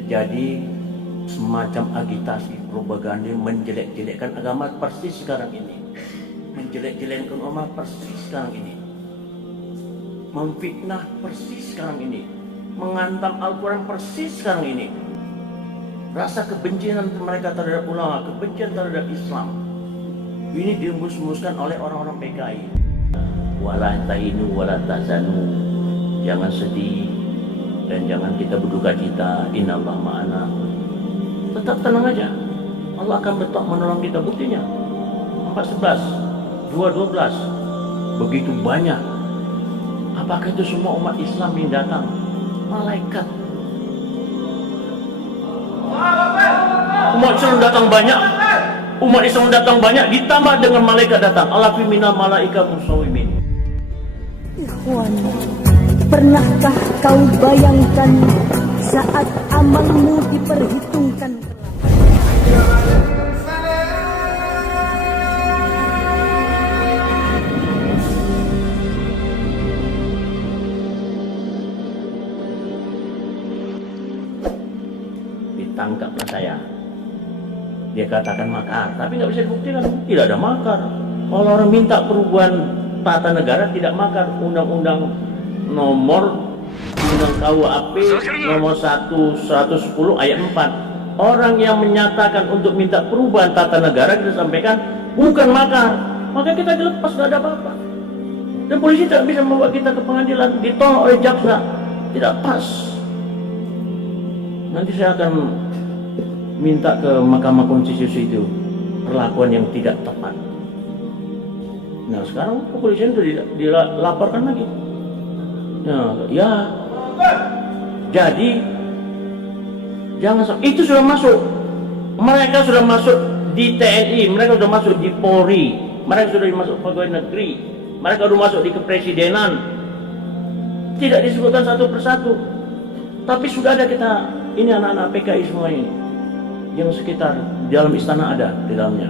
terjadi semacam agitasi propaganda menjelek-jelekkan agama persis sekarang ini, menjelek-jelekkan agama persis sekarang ini, memfitnah persis sekarang ini, menghantam Al-Quran persis sekarang ini. Rasa kebencian mereka terhadap ulama, kebencian terhadap Islam, ini dihembus-hembuskan oleh orang-orang PKI. Wala tahinu wala tahzanu, jangan sedih dan jangan kita berduka cita, innallaha ma'ana. Tetap tenang aja, Allah akan betok menolong kita. Buktinya 4:11, 2:12, begitu banyak. Apakah itu semua umat Islam yang datang? Malaikat. Umat Islam datang banyak, umat Islam datang banyak, ditambah dengan malaikat datang. Alafi minal malaika musawwimin. Ikhwan, pernahkah kau bayangkan saat amalmu diperhitungkan? Ditangkaplah saya. Dia katakan makar, tapi nggak bisa dibuktikan. Tidak ada makar. Kalau orang minta perubahan tata negara tidak makar. Undang-undang nomor Undang KUHP nomor 110 ayat 4. Orang yang menyatakan untuk minta perubahan tata negara kita sampaikan bukan makar. Maka kita dilepas, nggak ada apa-apa. Dan polisi tidak bisa membawa kita ke pengadilan, ditolak oleh jaksa. Tidak pas. Nanti saya akan minta ke Mahkamah Konstitusi itu perlakuan yang tidak tepat. Nah sekarang kepolisian sudah dilaporkan lagi. Nah, ya, jadi jangan itu sudah masuk. Mereka sudah masuk di TNI, mereka sudah masuk di Polri, mereka sudah masuk pegawai negeri, mereka sudah masuk di kepresidenan. Tidak disebutkan satu persatu, tapi sudah ada kita. Ini anak-anak PKI semua ini yang sekitar di dalam istana ada di dalamnya.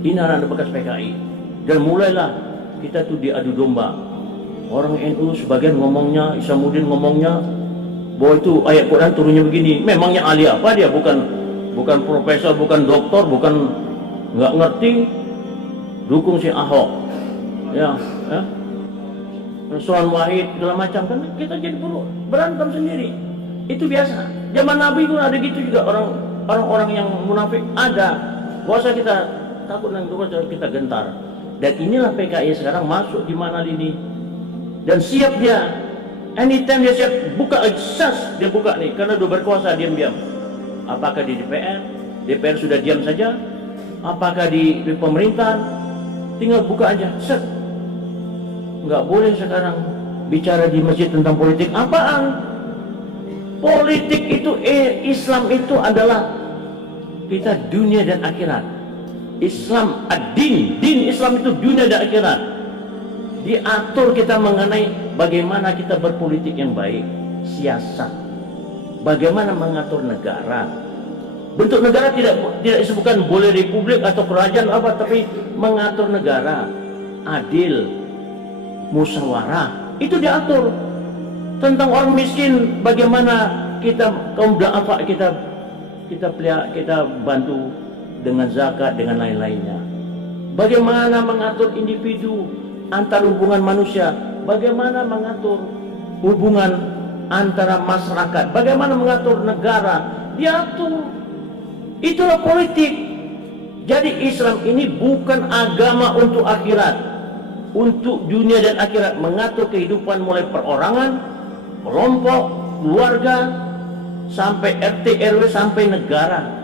Ini anak-anak bekas PKI. Dan mulailah kita tuh diadu domba. Orang NU sebagian ngomongnya, Isamuddin ngomongnya bahwa itu ayat Quran turunnya begini. Memangnya ahli apa dia? Bukan profesor, bukan doktor, bukan nggak ngerti. Dukung si Ahok. Ya. Soal Wahid segala macam kan kita jadi perlu berantem sendiri. Itu biasa. Zaman Nabi pun ada gitu juga orang-orang yang munafik ada. Gak usah kita takut dan kita gentar. Dan inilah PKI sekarang masuk di mana ini dan siap dia. Anytime dia siap buka sas dia buka nih karena udah berkuasa diam-diam. Apakah di DPR sudah diam saja? Apakah di pemerintahan tinggal buka aja set. Nggak boleh sekarang bicara di masjid tentang politik. Apaan? Politik itu Islam itu adalah kita dunia dan akhirat. Islam ad-din, din Islam itu dunia dan akhirat. Diatur kita mengenai bagaimana kita berpolitik yang baik, siasat. Bagaimana mengatur negara. Bentuk negara tidak disebutkan boleh republik atau kerajaan apa, tapi mengatur negara adil, musyawarah, itu diatur. Tentang orang miskin, bagaimana kita kaum du'afa kita bantu dengan zakat dengan lain-lainnya. Bagaimana mengatur individu antar hubungan manusia, bagaimana mengatur hubungan antara masyarakat, bagaimana mengatur negara, diatur. Itulah politik. Jadi Islam ini bukan agama untuk akhirat, untuk dunia dan akhirat, mengatur kehidupan mulai perorangan, kelompok, keluarga, sampai RT, RW, sampai negara.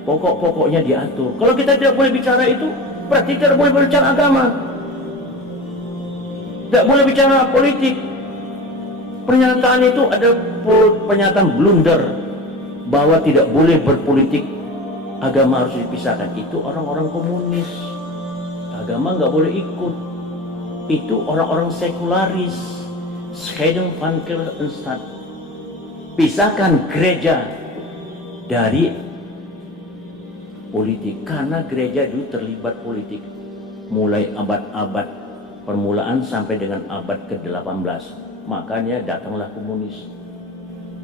Pokok-pokoknya diatur. Kalau kita tidak boleh bicara itu, berarti tidak boleh berbicara agama. Tidak boleh bicara politik. Pernyataan itu ada pernyataan blunder bahwa tidak boleh berpolitik, agama harus dipisahkan. Itu orang-orang komunis. Agama nggak boleh ikut. Itu orang-orang sekularis. Scheidung van Kirche und Staat. Pisahkan gereja dari politik, karena gereja dulu terlibat politik mulai abad-abad permulaan sampai dengan abad ke-18. Makanya datanglah komunis.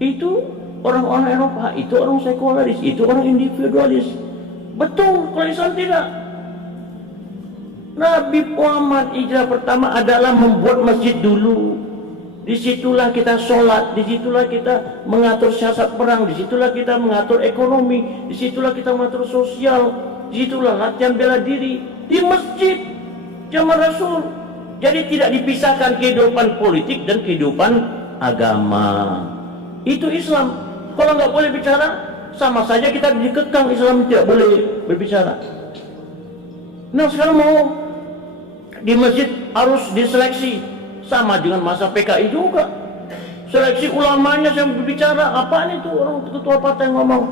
Itu Orang-orang Eropa itu orang sekularis, itu orang individualis. Betul, kalau Islam tidak. Nabi Muhammad hijrah pertama adalah membuat masjid dulu. Disitulah kita sholat, disitulah kita mengatur siasat perang, disitulah kita mengatur ekonomi, disitulah kita mengatur sosial, disitulah latihan bela diri di masjid zaman Rasul. Jadi tidak dipisahkan kehidupan politik dan kehidupan agama. Itu Islam. Kalau nggak boleh bicara, sama saja kita dikekang Islam tidak boleh berbicara. Nah sekarang mau di masjid harus diseleksi, sama dengan masa PKI juga. Seleksi ulamanya yang berbicara, apaan itu orang ketua partai ngomong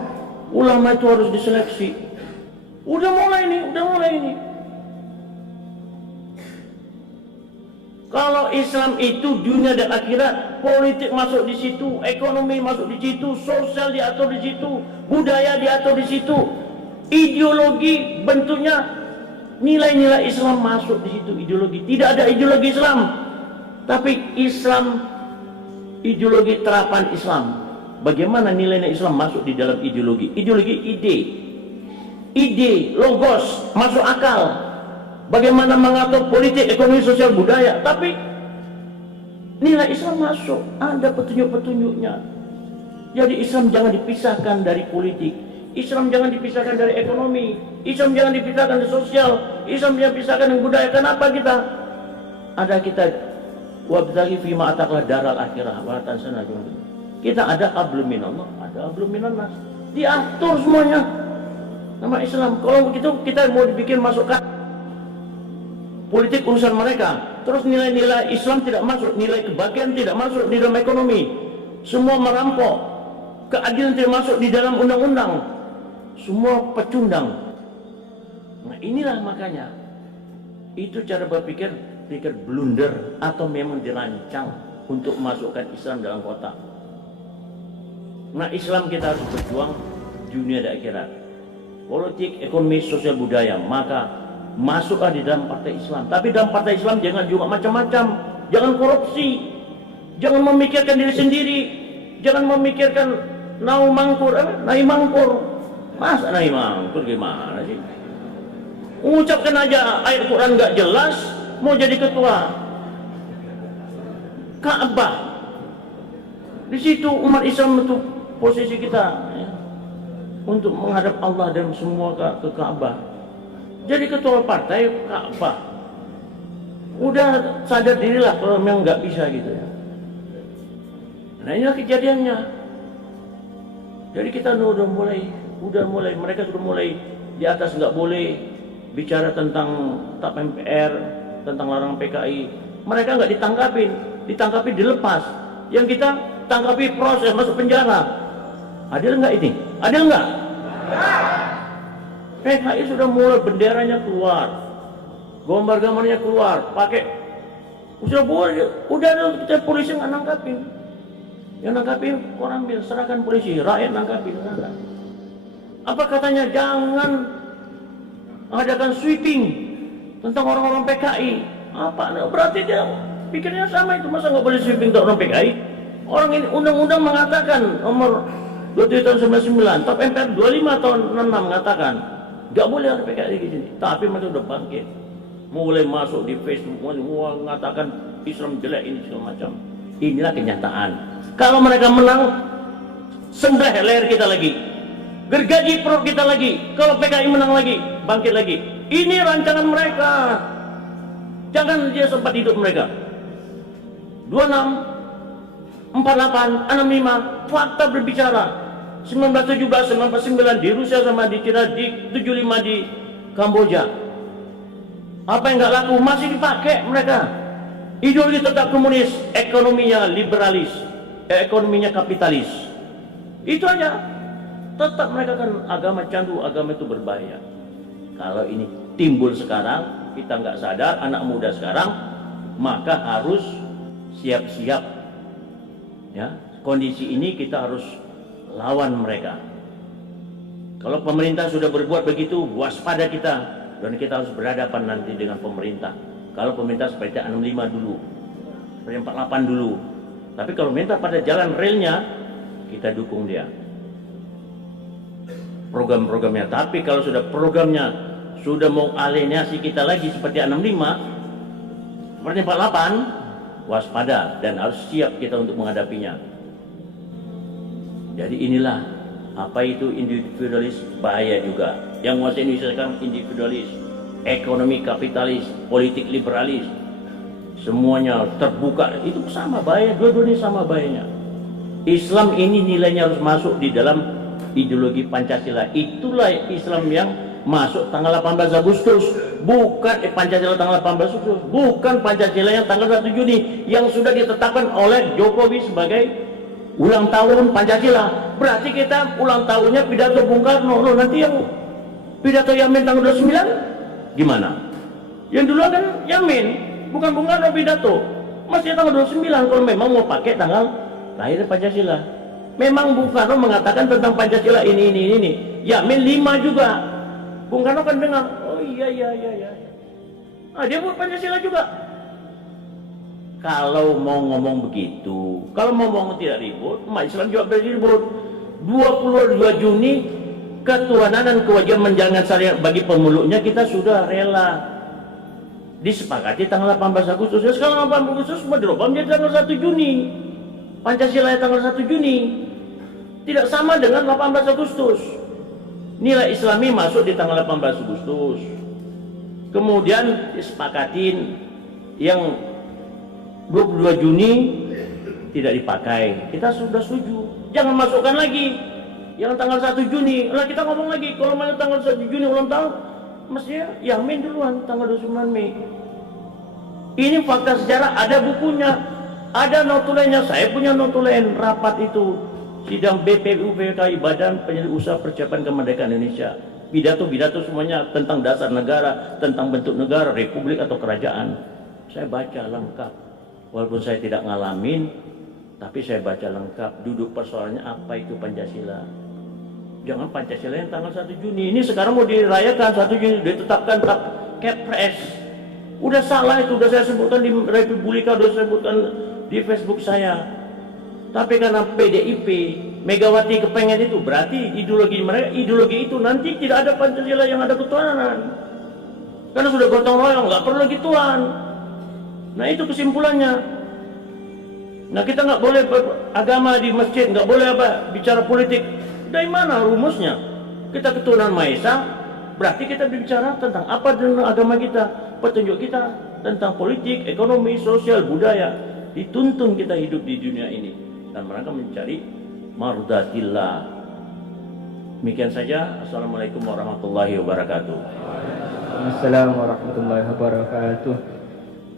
ulama itu harus diseleksi. Udah mulai ini. Kalau Islam itu dunia dan akhirat, politik masuk di situ, ekonomi masuk di situ, sosial diatur di situ, budaya diatur di situ, ideologi bentuknya nilai-nilai Islam masuk di situ, ideologi. Tidak ada ideologi Islam, tapi Islam ideologi terapan Islam. Bagaimana nilai-nilai Islam masuk di dalam ideologi? Ideologi ide, logos, masuk akal. Bagaimana mengatur politik, ekonomi, sosial, budaya. Tapi nilai Islam masuk, ada petunjuk-petunjuknya. Jadi Islam jangan dipisahkan dari politik, Islam jangan dipisahkan dari ekonomi, Islam jangan dipisahkan dari sosial, Islam jangan dipisahkan dari budaya. Kenapa kita wabtaghi fima ataqla daral akhirah wa tansana. Kita ada hablum minallah, ada hablum minannas. Diatur semuanya nama Islam. Kalau begitu kita mau dibikin masukkan politik urusan mereka, terus nilai-nilai Islam tidak masuk, nilai kebahagiaan tidak masuk di dalam ekonomi, semua merampok, keadilan tidak masuk di dalam undang-undang, semua pecundang. Nah inilah makanya itu cara berpikir blunder atau memang dirancang untuk masukkan Islam dalam kotak. Nah Islam kita harus berjuang dunia dan akhirat, politik, ekonomi, sosial, budaya, maka masuklah di dalam partai Islam. Tapi dalam partai Islam jangan juga macam-macam, jangan korupsi, jangan memikirkan diri sendiri, jangan memikirkan nai mangkur. Masa nai mangkur gimana sih? Mengucapkan aja ayat Quran nggak jelas, mau jadi ketua Ka'bah. Di situ umat Islam itu posisi kita ya, untuk menghadap Allah dan semua ke Ka'bah. Jadi ketua partai Ka'bah. Udah sadar dirilah kalau memang nggak bisa gitu ya. Nah inilah kejadiannya. Jadi kita udah mulai mereka sudah mulai di atas nggak boleh bicara tentang TAP MPR, tentang larangan PKI. Mereka nggak ditangkapi dilepas. Yang kita tangkapi proses masuk penjara. Adil nggak ini? Adil nggak? PKI sudah mulai benderanya keluar, gambar-gambarnya keluar, pakai udah kita polisi nggak nangkapin, yang nangkapin orang serahkan polisi, rakyat nangkapin. Apa katanya jangan adakan sweeping tentang orang-orang PKI? Apa? Berarti dia pikirnya sama itu, masa nggak boleh sweeping untuk orang PKI? Orang ini undang-undang mengatakan nomor 27 tahun 99, TAP MPR 25 tahun 66 mengatakan gak boleh ada PKI di sini. Tapi mereka udah bangkit, mulai masuk di Facebook, mulai mengatakan Islam jelek ini segala macam. Inilah kenyataan. Kalau mereka menang, sembelih leher kita lagi, gergaji perut kita lagi. Kalau PKI menang lagi, bangkit lagi. Ini rancangan mereka. Jangan dia sempat hidup mereka. 26, 48, 65, fakta berbicara. 1917, 1949 di Rusia sama di China, di 75 di Kamboja. Apa yang nggak laku masih dipakai mereka. Ideologi tetap komunis, ekonominya liberalis, ekonominya kapitalis. Itu aja. Tetap mereka kan agama candu, agama itu berbahaya. Kalau ini timbul sekarang, kita nggak sadar, anak muda sekarang, maka harus siap-siap. Ya, kondisi ini kita harus lawan mereka. Kalau pemerintah sudah berbuat begitu, waspada kita, dan kita harus berhadapan nanti dengan pemerintah. Kalau pemerintah seperti 65 dulu, seperti 48 dulu. Tapi kalau pemerintah pada jalan relnya, kita dukung dia program-programnya. Tapi kalau sudah programnya sudah mau alienasi kita lagi seperti 65, seperti 48, waspada dan harus siap kita untuk menghadapinya. Jadi inilah apa itu individualis, bahaya juga. Yang menguasai Indonesia sekarang individualis, ekonomi kapitalis, politik liberalis, semuanya terbuka. Itu sama bahaya, dua-duanya sama bahayanya. Islam ini nilainya harus masuk di dalam ideologi Pancasila. Itulah Islam yang masuk tanggal 18 Agustus, bukan Pancasila tanggal 18 Agustus, bukan Pancasila yang tanggal 1 Juni yang sudah ditetapkan oleh Jokowi sebagai ulang tahun Pancasila. Berarti kita ulang tahunnya pidato Bung Karno. Loh, nanti yang pidato Yamin tanggal 29 gimana? Yang dulu kan Yamin, bukan Bung Karno pidato. Masih tanggal 29 kalau memang mau pakai tanggal lahir Pancasila. Memang Bung Karno mengatakan tentang Pancasila ini. Yamin 5 juga. Bung Karno kan dengar, oh iya. Dia buat Pancasila juga. Kalau mau ngomong begitu, kalau mau ngomong tidak ribut, umat Islam juga berribut. 22 Juni ketuhanan dan kewajiban menjalankan syariat bagi pemeluknya kita sudah rela. Disepakati tanggal 18 Agustus. Sekarang 18 Agustus semua dirubah menjadi tanggal 1 Juni. Pancasila tanggal 1 Juni. Tidak sama dengan 18 Agustus. Nilai Islami masuk di tanggal 18 Agustus. Kemudian disepakatin yang 22 Juni tidak dipakai. Kita sudah setuju. Jangan masukkan lagi yang tanggal 1 Juni. Nah, kita ngomong lagi kalau mau tanggal 1 Juni ulang tahun, mestinya Yamin duluan tanggal 29 Mei. Ini fakta sejarah, ada bukunya, ada notulennya. Saya punya notulen rapat itu. Sidang BPUPKI, Badan Penyelidik Usaha Persiapan Kemerdekaan Indonesia. Pidato-pidato semuanya tentang dasar negara, tentang bentuk negara, republik atau kerajaan. Saya baca lengkap. Walaupun saya tidak ngalamin, tapi saya baca lengkap. Duduk persoalannya apa itu Pancasila. Jangan Pancasila yang tanggal 1 Juni. Ini sekarang mau dirayakan 1 Juni, ditetapkan Kepres. Udah salah itu, udah saya sebutkan di Republika, udah saya sebutkan di Facebook saya. Tapi karena PDIP, Megawati kepengen itu, berarti ideologi mereka, ideologi itu nanti tidak ada Pancasila yang ada ketuhanan. Karena sudah gotong royong, nggak perlu lagi Tuhan. Nah itu kesimpulannya. Nah kita nggak boleh beragama di masjid, nggak boleh bicara politik. Dari mana rumusnya? Kita ketuhanan Maha Esa, berarti kita berbicara tentang apa dengan agama kita, petunjuk kita tentang politik, ekonomi, sosial, budaya. Dituntun kita hidup di dunia ini dan mereka mencari mardatillah. Demikian saja. Assalamualaikum warahmatullahi wabarakatuh. Assalamualaikum warahmatullahi wabarakatuh.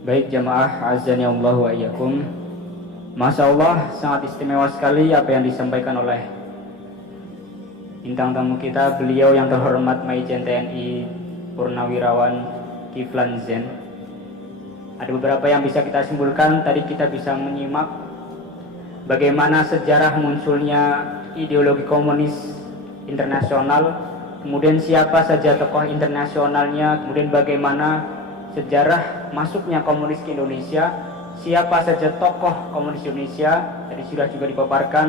Baik jamaah azani Allah wa iyyakum. Masya Allah, sangat istimewa sekali apa yang disampaikan oleh bintang tamu kita, beliau yang terhormat Maijen TNI Purnawirawan Kiflan Zen. Ada beberapa yang bisa kita simpulkan. Tadi kita bisa menyimak bagaimana sejarah munculnya ideologi komunis internasional, kemudian siapa saja tokoh internasionalnya, kemudian bagaimana sejarah masuknya komunis ke Indonesia, siapa saja tokoh komunis Indonesia, tadi sudah juga dipaparkan,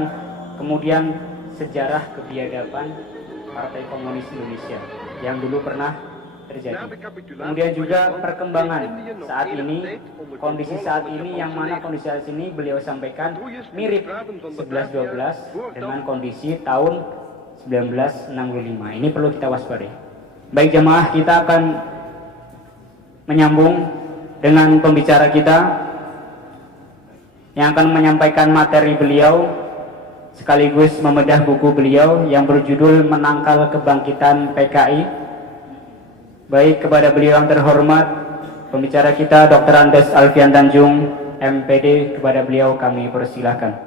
kemudian sejarah kebiadaban Partai Komunis Indonesia yang dulu pernah terjadi. Kemudian juga perkembangan saat ini, kondisi saat ini, yang mana kondisi saat ini beliau sampaikan mirip 11-12 dengan kondisi tahun 1965. Ini perlu kita waspadai. Baik jamaah, kita akan menyambung dengan pembicara kita yang akan menyampaikan materi beliau sekaligus membedah buku beliau yang berjudul Menangkal Kebangkitan PKI. Baik, kepada beliau yang terhormat pembicara kita Dr. Andes Alfian Tanjung MPD, kepada beliau kami persilahkan.